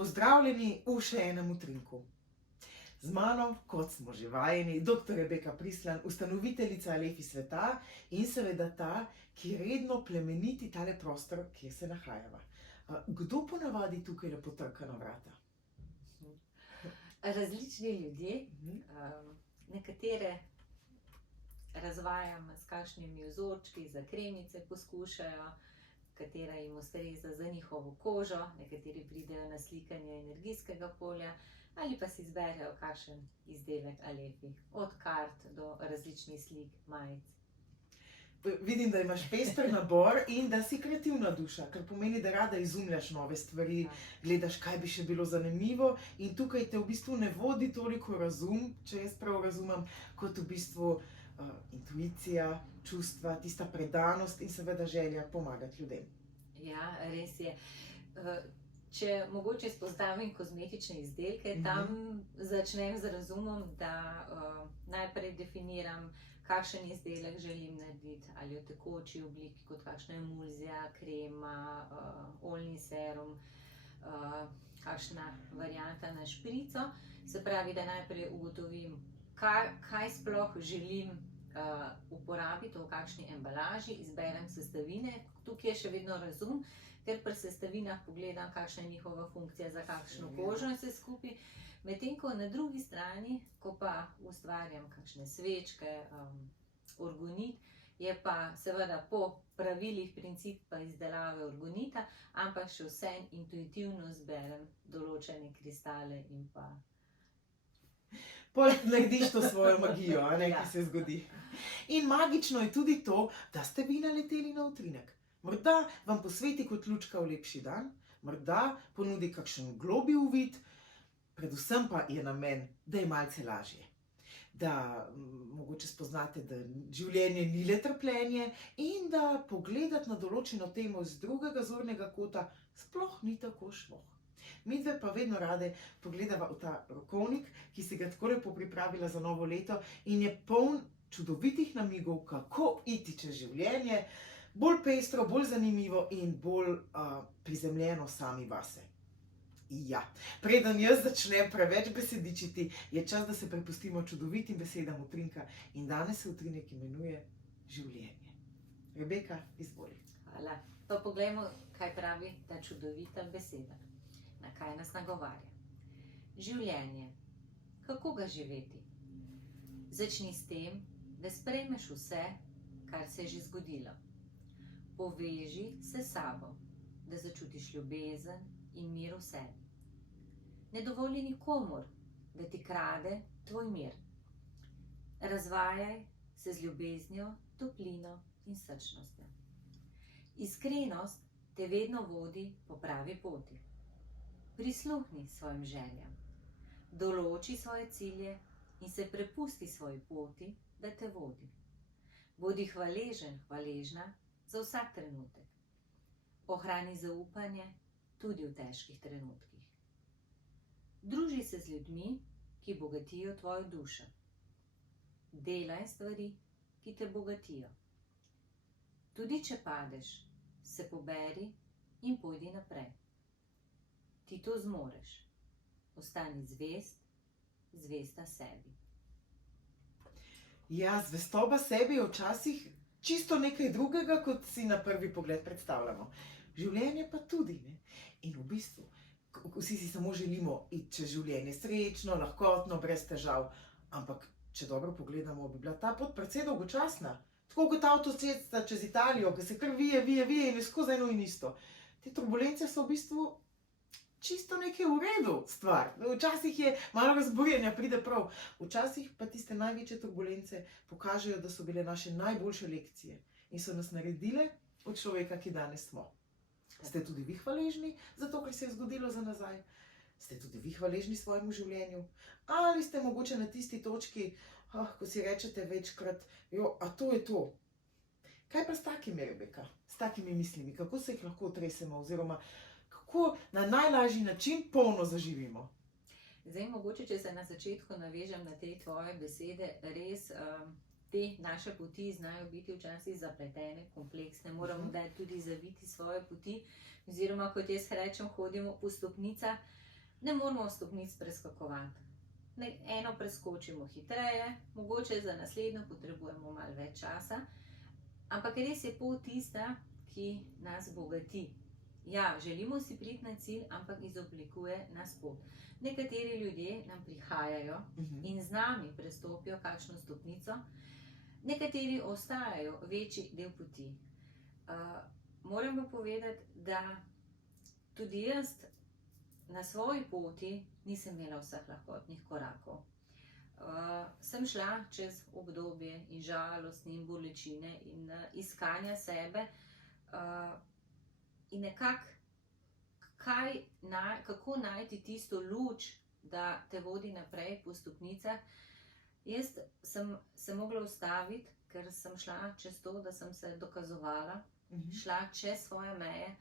Pozdravljeni v še enem utrinku. Z mano, kot smo že vajeni, dr. Rebeka Prislan, ustanoviteljica Alefi sveta in seveda ta, ki redno plemeniti tale prostor, kjer se nahajava. Kdo ponavadi tukaj potrka na vrata? Različni ljudje, nekatere razvajam s kakšnimi vzorčki, za kremice poskušajo, katera jim ustreza za njihovo kožo, nekateri pridejo na slikanje energijskega polja ali pa si izberejo kakšen izdelek Alefi, od kart do različnih slik, majic. Vidim, da imaš pester nabor in da si kreativna duša, kar pomeni, da rada izumljaš nove stvari, gledaš, kaj bi še bilo zanimivo, in tukaj te v bistvu ne vodi toliko razum, če jaz prav razumem, kot v bistvu intuicija, čustva, tista predanost in seveda želja pomagati ljudem. Ja, res je. Če mogoče spostavim kozmetične izdelke, tam začnem z razumom, da najprej definiram, kakšen izdelek želim narediti, ali v tekoči obliki, kot kakšna emulzija, krema, oljni serum, kakšna varianta na šprico. Se pravi, da najprej ugotovim, kaj sploh želim uporabiti, v kakšni embalaži, izberem sestavine. Tukaj je še vedno razum, ker pri sestavinah pogledam, kakšna je njihova funkcija za kakšno kožo in vse skupaj. Medtem ko na drugi strani, ko pa ustvarjam kakšne svečke, orgonit, je pa seveda po pravilih principa izdelave orgonita, ampak še vseeno intuitivno zberem določene kristale in pa... Potem narediš to svojo magijo, ki se zgodi. In magično je tudi to, da ste vi naleteli na utrinek. Morda vam posveti kot lučka v lepši dan, morda ponudi kakšen globlji uvid, predvsem pa je namen, da je malce lažje. Da mogoče spoznate, da življenje ni le trpljenje in da pogledati na določeno temo z drugega zornega kota sploh ni tako šlo. Midve pa vedno rade pogledava v ta rokovnik, ki si ga tako lepo pripravila za novo leto in je poln čudovitih namigov, kako iti čez življenje, bolj pestro, bolj zanimivo in bolj prizemljeno sami vase. Ja, preden jaz začnem preveč besedičiti, je čas, da se prepustimo čudovitim besedam utrinka in danes se utrinek imenuje življenje. Rebeka, izvoli. Hvala. Pa poglejmo, kaj pravi ta čudovita beseda. Na kaj nas nagovarja. Življenje. Kako ga živeti? Začni s tem, da sprejmeš vse, kar se je že zgodilo. Poveži se s sabo, da začutiš ljubezen in mir v sebi. Ne dovoli nikomur, da ti krade tvoj mir. Razvajaj se z ljubeznijo, toplino in srčnostjo. Iskrenost te vedno vodi po pravi poti. Prisluhni svojim željam, določi svoje cilje in se prepusti svoji poti, da te vodi. Bodi hvaležen, hvaležna za vsak trenutek. Ohrani zaupanje tudi v težkih trenutkih. Druži se z ljudmi, ki bogatijo tvojo dušo. Delaj stvari, ki te bogatijo. Tudi če padeš, se poberi in pojdi naprej. Ti to zmoreš. Ostani zvest, zvesta sebi. Ja, zvestoba sebi je včasih čisto nekaj drugega, kot si na prvi pogled predstavljamo. Življenje pa tudi, ne? In v bistvu, vsi si samo želimo iti čez življenje srečno, lahkotno, brez težav. Ampak, če dobro pogledamo, bi bila ta pot precej dolgočasna. Tako kot avtocesta čez Italijo, ki se kar vije in je skozi eno in isto. Te turbulence so v bistvu čisto nekaj v redu stvar. Včasih je malo razburjenja, pride prav. Včasih pa tiste največje turbulence pokažejo, da so bile naše najboljše lekcije in so nas naredile od človeka, ki danes smo. Ste tudi vi hvaležni za to, kar se je zgodilo za nazaj? Ste tudi vi hvaležni svojemu življenju? Ali ste mogoče na tisti točki, ko si rečete večkrat, a to je to? Kaj pa s takimi, Rebeka? S takimi mislimi? Kako se jih lahko otresemo oziroma kako na najlažji način polno zaživimo? Zdaj, mogoče, če se na začetku navežem na te tvoje besede, res te naše poti znajo biti včasih zapletene, kompleksne, moramo tudi zaviti svoje poti, oziroma kot jaz rečem, hodimo po stopnicah, ne moramo stopnic preskakovati. Eno preskočimo hitreje, mogoče za naslednjo potrebujemo malo več časa, ampak res je pot tista, ki nas bogati. Ja, želimo si priti na cilj, ampak izoblikuje nas pot. Nekateri ljudje nam prihajajo in z nami prestopijo kakšno stopnico, nekateri ostajajo večji del poti. Moram pa povedati, da tudi jaz na svoji poti nisem imela vseh lahkotnih korakov. Sem šla čez obdobje in žalosti in bolečine in iskanja sebe in nekako kako najti tisto luč, da te vodi naprej po stopnicah. Jaz sem se mogla ustaviti, ker sem šla čez to, da sem se dokazovala, šla čez svoje meje,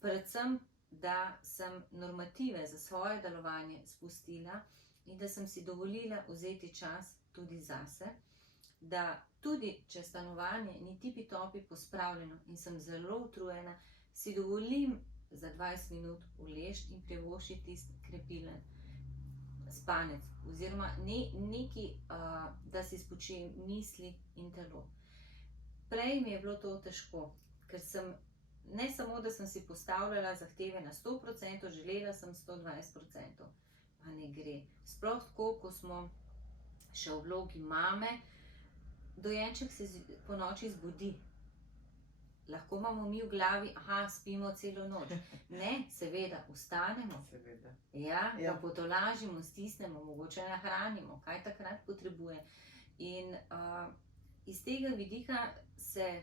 predvsem, da sem normative za svoje delovanje spustila in da sem si dovolila vzeti čas tudi zase, da tudi, če stanovanje ni tipi-topi pospravljeno in sem zelo utrujena, si dovolim za 20 minut uležti in privoščiti tisti krepilen spanec, oziroma nekaj, da si spočim misli in telo. Prej mi je bilo to težko, ker sem ne samo, da sem si postavljala zahteve na 100%, želela sem 120%, pa ne gre. Sploh tako, ko smo še v vlogi mame, dojenček se po noči zbudi. Lahko imamo mi v glavi, spimo celo noč. Ne, seveda, vstanemo. Ja, da potolažimo, stisnemo, mogoče nahranimo, kaj takrat potrebuje. In iz tega vidika se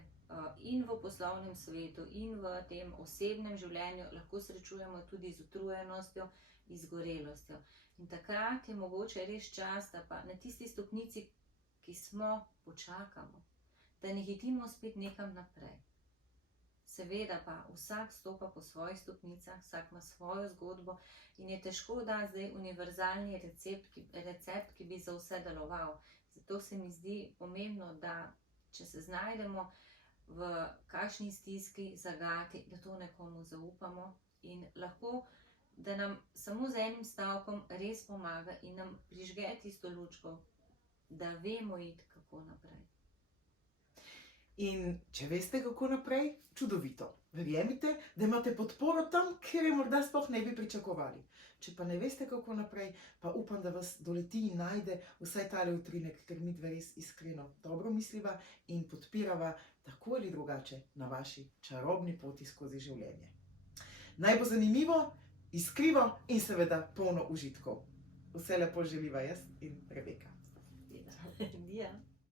in v poslovnem svetu, in v tem osebnem življenju lahko srečujemo tudi z utrujenostjo, izgorelostjo. In takrat je mogoče res čas, da pa na tisti stopnici, ki smo, počakamo, da ne hitimo spet nekam naprej. Seveda pa vsak stopa po svojih stopnicah, vsak ima svojo zgodbo in je težko dati zdaj univerzalni recept, ki bi za vse deloval. Zato se mi zdi pomembno, da če se znajdemo v kakšni stiski, zagati, da to nekomu zaupamo in lahko, da nam samo z enim stavkom res pomaga in nam prižge tisto lučko, da vemo iti kako naprej. In če veste, kako naprej, čudovito. Verjemite, da imate podporo tam, kjer je morda sploh ne bi pričakovali. Če pa ne veste, kako naprej, pa upam, da vas doleti in najde vsaj tale utrinek, ker midve res iskreno dobro misliva in podpirava tako ali drugače na vaši čarobni poti skozi življenje. Naj bo zanimivo, iskrivo in seveda polno užitkov. Vse lepo želiva jaz in Rebeka. Ja.